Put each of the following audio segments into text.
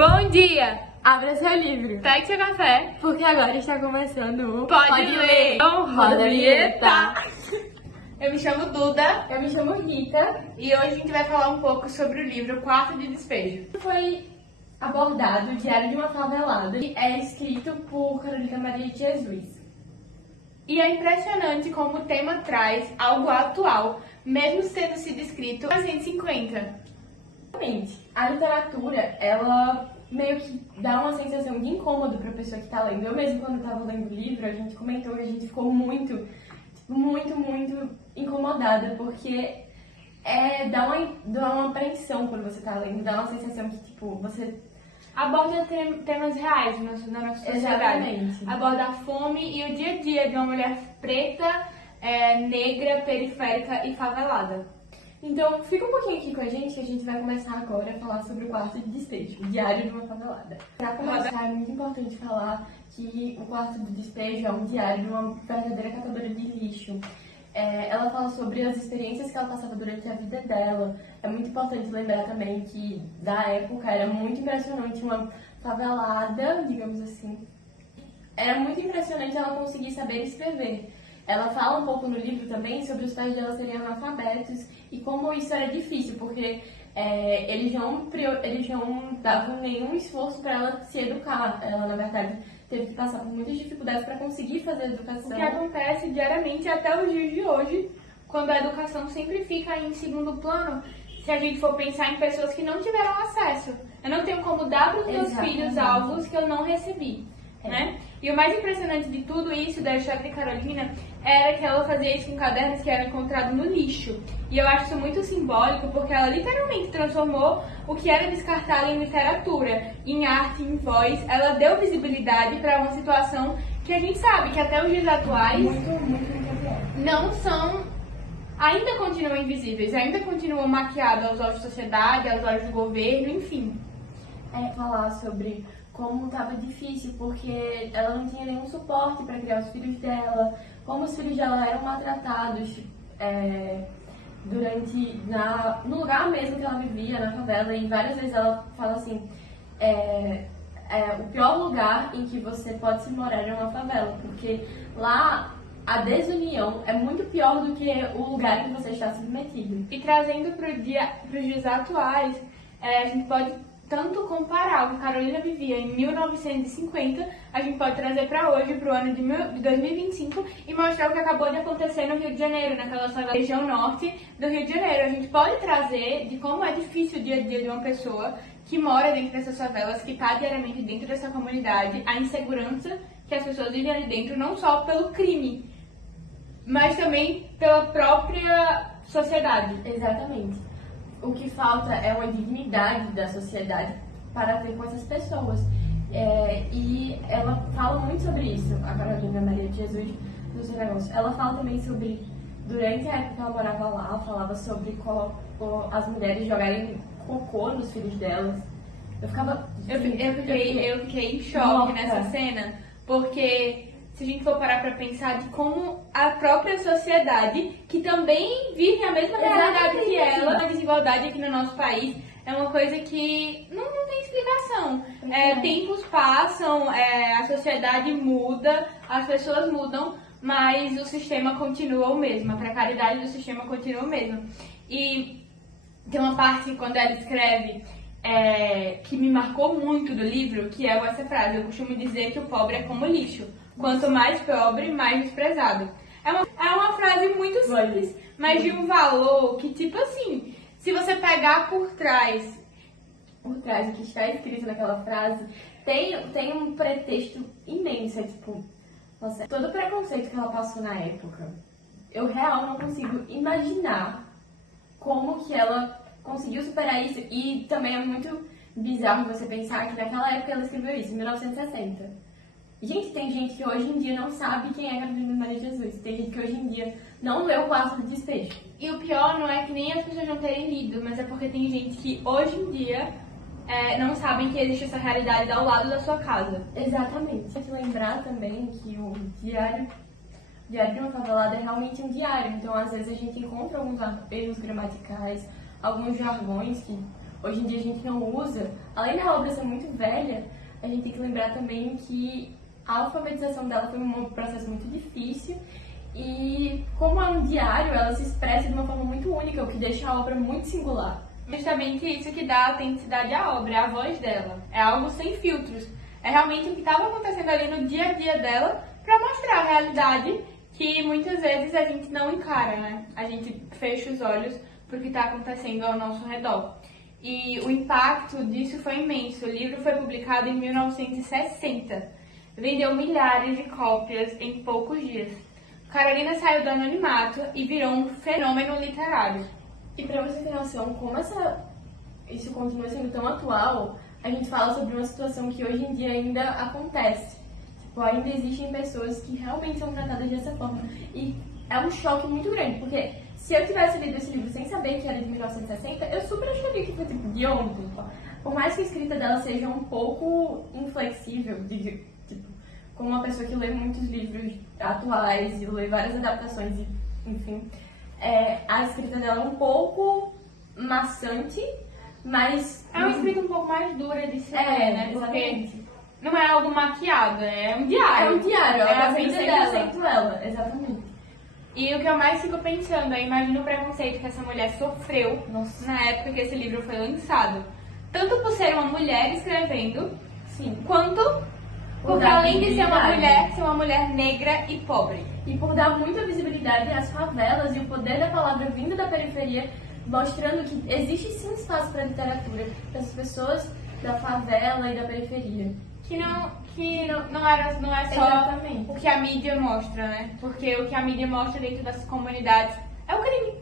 Bom dia! Abra seu livro, Pegue seu café, porque agora está começando o pode ler! Então, roda a vinheta! Eu me chamo Duda. Eu me chamo Rita. E hoje a gente vai falar um pouco sobre o livro Quarto de Despejo. Foi abordado o Diário de uma Favelada, que é escrito por Carolina Maria de Jesus. E é impressionante como o tema traz algo atual, mesmo tendo sido escrito em 1950. Realmente, a literatura, ela meio que dá uma sensação de incômodo para a pessoa que está lendo. Eu mesmo, quando estava lendo o livro, a gente comentou que a gente ficou muito incomodada, porque dá uma apreensão quando você está lendo, dá uma sensação que, tipo, você Aborda temas reais na nossa sociedade. Exatamente. Aborda a fome e o dia a dia de uma mulher preta, negra, periférica e favelada. Então, fica um pouquinho aqui com a gente, que a gente vai começar agora a falar sobre o Quarto de Despejo, o Diário de uma Favelada. Para começar, é muito importante falar que o Quarto de Despejo é um diário de uma verdadeira catadora de lixo. Ela fala sobre as experiências que ela passava durante a vida dela. É muito importante lembrar também que, da época, era muito impressionante uma favelada, digamos assim. Era muito impressionante ela conseguir saber escrever. Ela fala um pouco no livro também sobre os pais dela serem analfabetos e como isso era difícil, porque eles não davam nenhum esforço para ela se educar. Ela, na verdade, teve que passar por muitas dificuldades para conseguir fazer a educação. O que acontece diariamente até os dias de hoje, quando a educação sempre fica em segundo plano, se a gente for pensar em pessoas que não tiveram acesso. Eu não tenho como dar para os meus filhos algo que eu não recebi. Né? E o mais impressionante de tudo isso, da história de Carolina, era que ela fazia isso com cadernos que eram encontrados no lixo. E eu acho isso muito simbólico, porque ela literalmente transformou o que era descartado em literatura, em arte, em voz. Ela deu visibilidade para uma situação que a gente sabe que até os dias atuais não são, ainda continuam invisíveis, ainda continuam maquiados aos olhos da sociedade, aos olhos do governo, enfim. Falar sobre como estava difícil, porque ela não tinha nenhum suporte para criar os filhos dela, como os filhos dela eram maltratados no lugar mesmo que ela vivia, na favela, e várias vezes ela fala assim, o pior lugar em que você pode se morar é uma favela, porque lá a desunião é muito pior do que o lugar em que você está submetido. E trazendo para os dias atuais, a gente pode tanto comparar o que Carolina vivia em 1950, a gente pode trazer para hoje, para o ano de 2025, e mostrar o que acabou de acontecer no Rio de Janeiro, naquela região norte do Rio de Janeiro. A gente pode trazer de como é difícil o dia a dia de uma pessoa que mora dentro dessas favelas, que está diariamente dentro dessa comunidade, a insegurança que as pessoas vivem ali dentro, não só pelo crime, mas também pela própria sociedade. Exatamente. O que falta é uma dignidade da sociedade para ter com essas pessoas. E ela fala muito sobre isso, a Carolina Maria de Jesus, no seu negócio. Ela fala também sobre, durante a época que ela morava lá, ela falava sobre as mulheres jogarem cocô nos filhos delas. Eu fiquei em choque nessa cena, porque se a gente for parar para pensar de como a própria sociedade, que também vive a mesma realidade que ela, a desigualdade aqui no nosso país, é uma coisa que não tem explicação. Tempos passam, a sociedade muda, as pessoas mudam, mas o sistema continua o mesmo, a precariedade do sistema continua o mesmo. E tem uma parte quando ela escreve que me marcou muito do livro, que é essa frase: eu costumo dizer que o pobre é como lixo. Quanto mais pobre, mais desprezado. É uma frase muito simples, mas de um valor que, tipo assim, se você pegar por trás o que está escrito naquela frase, tem um pretexto imenso. Tipo, nossa, todo o preconceito que ela passou na época, eu real não consigo imaginar como que ela conseguiu superar isso. E também é muito bizarro você pensar que naquela época ela escreveu isso, em 1960. Gente, tem gente que hoje em dia não sabe quem é Carolina Maria de Jesus. Tem gente que hoje em dia não lê o Quarto de Despejo. E o pior não é que nem as pessoas não terem lido, mas é porque tem gente que hoje em dia não sabem que existe essa realidade ao lado da sua casa. Exatamente. Tem que lembrar também que o Diário de uma Favelada é realmente um diário. Então, às vezes, a gente encontra alguns erros gramaticais, alguns jargões que hoje em dia a gente não usa, além da obra ser muito velha, a gente tem que lembrar também que a alfabetização dela foi um processo muito difícil e, como é um diário, ela se expressa de uma forma muito única, o que deixa a obra muito singular. Justamente isso que dá autenticidade à obra, é a voz dela. É algo sem filtros. É realmente o que estava acontecendo ali no dia a dia dela para mostrar a realidade que muitas vezes a gente não encara, né? A gente fecha os olhos para o que está acontecendo ao nosso redor. E o impacto disso foi imenso. O livro foi publicado em 1960. Vendeu milhares de cópias em poucos dias. Carolina saiu do anonimato e virou um fenômeno literário. E para você ter noção como isso continua sendo tão atual, a gente fala sobre uma situação que hoje em dia ainda acontece. Tipo, ainda existem pessoas que realmente são tratadas dessa forma. E é um choque muito grande, porque se eu tivesse lido esse livro sem saber que era de 1960, eu super acharia que foi tipo de ontem. Por mais que a escrita dela seja um pouco inflexível, tipo, como uma pessoa que lê muitos livros atuais e lê várias adaptações, enfim, a escrita dela é um pouco maçante, mas... É uma escrita um pouco mais dura de se ler, né? Exatamente. Porque não é algo maquiado, é um diário. É um diário, é a a vida vida dela. dela. Ela, exatamente. E o que eu mais fico pensando é, imagina o preconceito que essa mulher sofreu na época que esse livro foi lançado. Tanto por ser uma mulher escrevendo, Sim. quanto porque além de ser uma mulher negra e pobre. E por dar muita visibilidade às favelas e o poder da palavra vindo da periferia, mostrando que existe sim espaço para literatura, para as pessoas da favela e da periferia. Que não é só Exatamente. o que a mídia mostra, né? Porque o que a mídia mostra dentro das comunidades é o crime.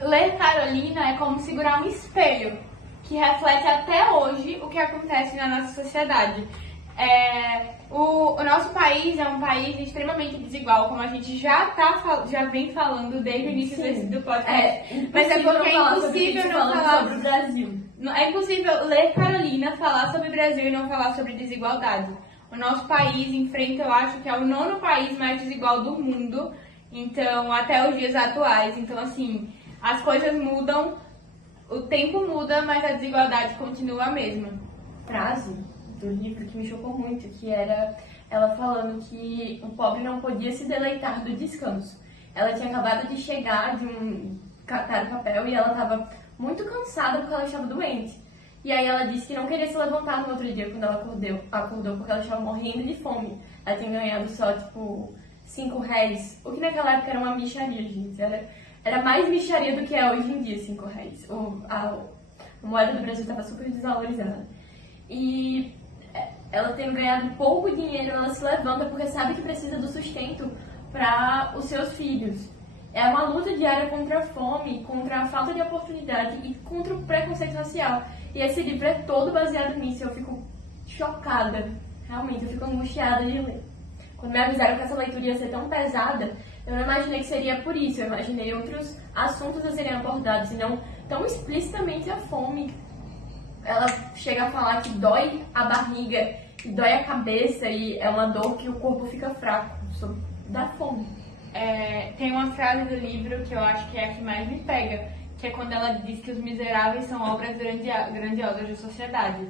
Ler Carolina é como segurar um espelho que reflete até hoje o que acontece na nossa sociedade. O nosso país é um país extremamente desigual, como a gente já vem falando desde o início do podcast. Mas é porque é impossível não falar sobre o Brasil. É impossível ler Carolina, falar sobre o Brasil e não falar sobre desigualdade. O nosso país enfrenta, eu acho que é o 9º país mais desigual do mundo, então, até os dias atuais. Então, assim, as coisas mudam, o tempo muda, mas a desigualdade continua a mesma. Frase do livro que me chocou muito, que era ela falando que o pobre não podia se deleitar do descanso. Ela tinha acabado de chegar de catar o papel e ela estava muito cansada porque ela estava doente. E aí ela disse que não queria se levantar no outro dia quando ela acordou porque ela estava morrendo de fome. Ela tinha ganhado só, tipo, R$5, o que naquela época era uma mixaria, gente. Era mais mixaria do que é hoje em dia, R$5. A moeda do Brasil estava super desvalorizada. E ela tendo ganhado pouco dinheiro, ela se levanta porque sabe que precisa do sustento para os seus filhos. É uma luta diária contra a fome, contra a falta de oportunidade e contra o preconceito racial. E esse livro é todo baseado nisso. Eu fico chocada, realmente, eu fico angustiada de ler. Quando me avisaram que essa leitura ia ser tão pesada, eu não imaginei que seria por isso. Eu imaginei outros assuntos a serem abordados, e não tão explicitamente a fome. Ela chega a falar que dói a barriga, e dói a cabeça, e é uma dor que o corpo fica fraco, da fome. Tem uma frase do livro que eu acho que é a que mais me pega, que é quando ela diz que os miseráveis são obras grandiosas da sociedade.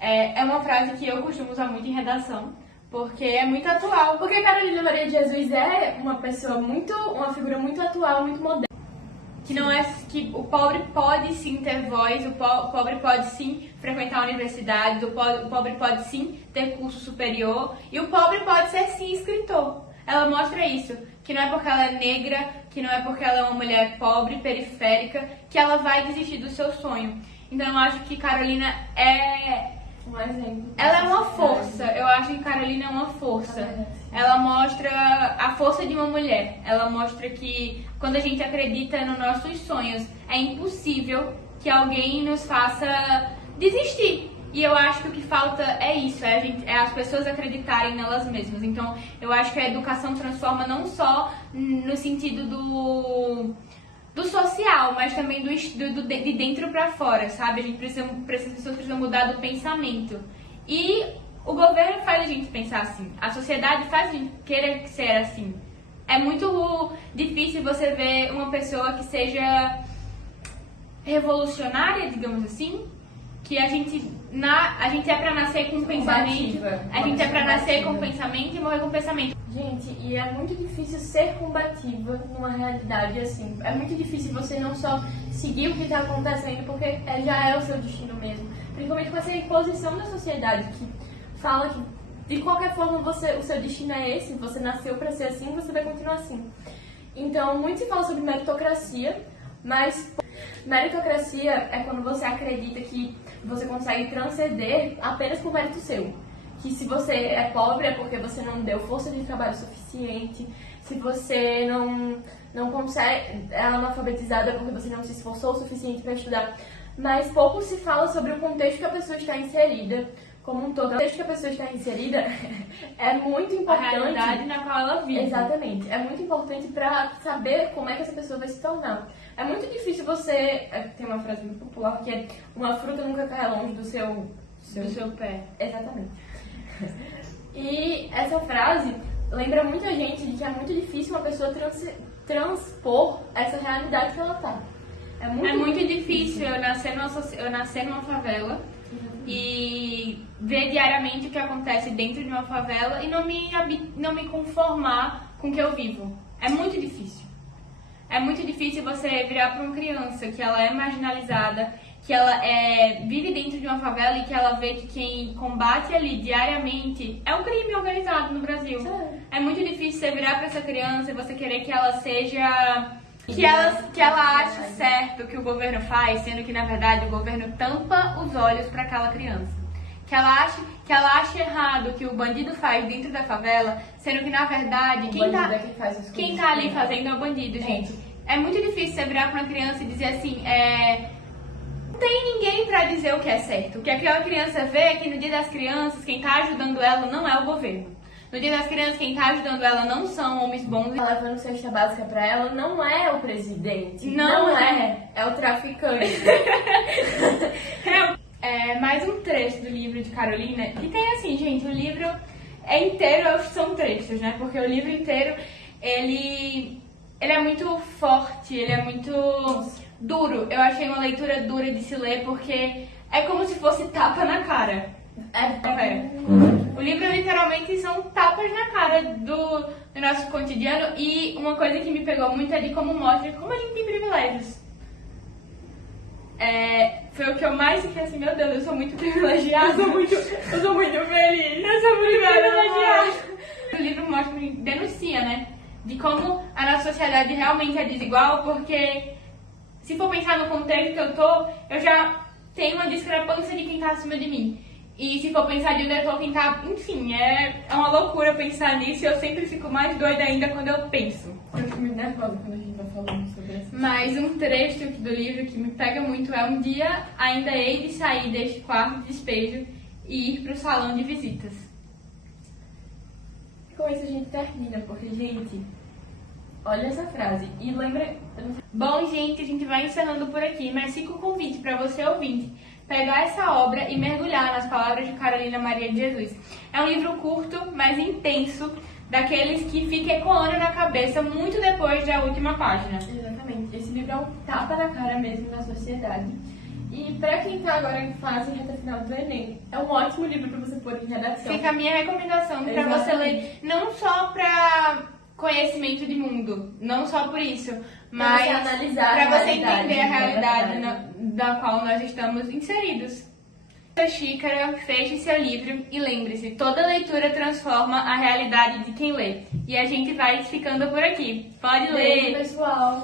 É uma frase que eu costumo usar muito em redação, porque é muito atual. Porque Carolina Maria de Jesus é uma figura muito atual, muito moderna. Que o pobre pode sim ter voz, o pobre pode sim frequentar universidades, o pobre pode sim ter curso superior, e o pobre pode ser sim escritor. Ela mostra isso, que não é porque ela é negra, que não é porque ela é uma mulher pobre, periférica, que ela vai desistir do seu sonho. Então eu acho que Carolina é um exemplo. Ela é uma força, eu acho que Carolina é uma força. Ela mostra a força de uma mulher. Ela mostra que quando a gente acredita nos nossos sonhos, é impossível que alguém nos faça desistir. E eu acho que o que falta é isso, é as pessoas acreditarem nelas mesmas. Então, eu acho que a educação transforma não só no sentido do social, mas também de dentro para fora, sabe? A gente as pessoas precisam mudar do pensamento. E o governo faz a gente pensar assim, a sociedade faz a gente querer ser assim. É muito difícil você ver uma pessoa que seja revolucionária, digamos assim, que a gente é pra nascer com um pensamento, a gente é pra nascer com um pensamento e morrer com um pensamento. Gente, e é muito difícil ser combativa numa realidade assim. É muito difícil você não só seguir o que está acontecendo, porque já é o seu destino mesmo. Principalmente com essa imposição da sociedade que fala que de qualquer forma o seu destino é esse, você nasceu para ser assim, você vai continuar assim. Então, muito se fala sobre meritocracia, mas meritocracia é quando você acredita que você consegue transcender apenas por mérito seu. Que se você é pobre é porque você não deu força de trabalho suficiente, se você não consegue, é analfabetizada porque você não se esforçou o suficiente para estudar. Mas pouco se fala sobre o contexto que a pessoa está inserida, como um todo. O contexto que a pessoa está inserida é muito importante. A realidade na qual ela vive. Exatamente. É muito importante para saber como é que essa pessoa vai se tornar. É muito difícil você... Tem uma frase muito popular que é: uma fruta nunca cai longe do seu pé. Exatamente. E essa frase lembra muita gente de que é muito difícil uma pessoa transpor essa realidade que ela tá. É muito difícil eu nascer numa favela e ver diariamente o que acontece dentro de uma favela e não me conformar com o que eu vivo. É muito difícil. É muito difícil você virar para uma criança que ela é marginalizada, que ela vive dentro de uma favela e que ela vê que quem combate ali diariamente é um crime organizado no Brasil. É muito difícil você virar para essa criança e você querer que ela seja... Que ela ache certo o que o governo faz, sendo que na verdade o governo tampa os olhos para aquela criança. Que ela ache errado o que o bandido faz dentro da favela, sendo que na verdade quem tá ali fazendo é o bandido, gente. É muito difícil você virar para uma criança e dizer assim, não tem ninguém para dizer o que é certo. O que aquela criança vê é que no Dia das Crianças quem tá ajudando ela não é o governo. No Dia das Crianças, quem tá ajudando ela não são homens bons. Levando cesta básica pra ela não é o presidente. Não é o traficante. Mais um trecho do livro de Carolina, que tem assim, gente, o livro é inteiro, são trechos, né? Porque o livro inteiro, ele é muito forte, ele é muito duro. Eu achei uma leitura dura de se ler, porque é como se fosse tapa na cara. O livro literalmente são tapas na cara do nosso cotidiano, e uma coisa que me pegou muito é de como mostra como a gente tem privilégios. Foi o que eu mais fiquei assim, meu Deus, eu sou muito privilegiada. Eu sou muito feliz. Eu sou muito privilegiada. O livro denuncia, né? De como a nossa sociedade realmente é desigual, porque se for pensar no contexto que eu já tenho uma discrepância de quem tá acima de mim. E se for pensar de onde eu tô, quem tá... Enfim, é uma loucura pensar nisso, e eu sempre fico mais doida ainda quando eu penso. Eu fico muito nervosa quando a gente tá falando sobre isso. Mas um trecho do livro que me pega muito é: um dia ainda hei de sair deste quarto de despejo e ir pro salão de visitas. E com isso a gente termina, porque, gente, olha essa frase. E lembra... Bom, gente, a gente vai encerrando por aqui, mas fica o convite para você, ouvinte, pegar essa obra e mergulhar nas palavras de Carolina Maria de Jesus. É um livro curto, mas intenso, daqueles que fica ecoando na cabeça muito depois da última página. Exatamente. Esse livro é um tapa na cara mesmo da sociedade. E pra quem tá agora em fase reta final do Enem, é um ótimo livro pra você pôr em redação. Fica a minha recomendação para você ler, não só para conhecimento de mundo, não só por isso, mas para você entender a realidade da qual nós estamos inseridos. Xícara, feche seu livro e lembre-se, toda leitura transforma a realidade de quem lê. E a gente vai ficando por aqui. Pode ler! Beijo, pessoal!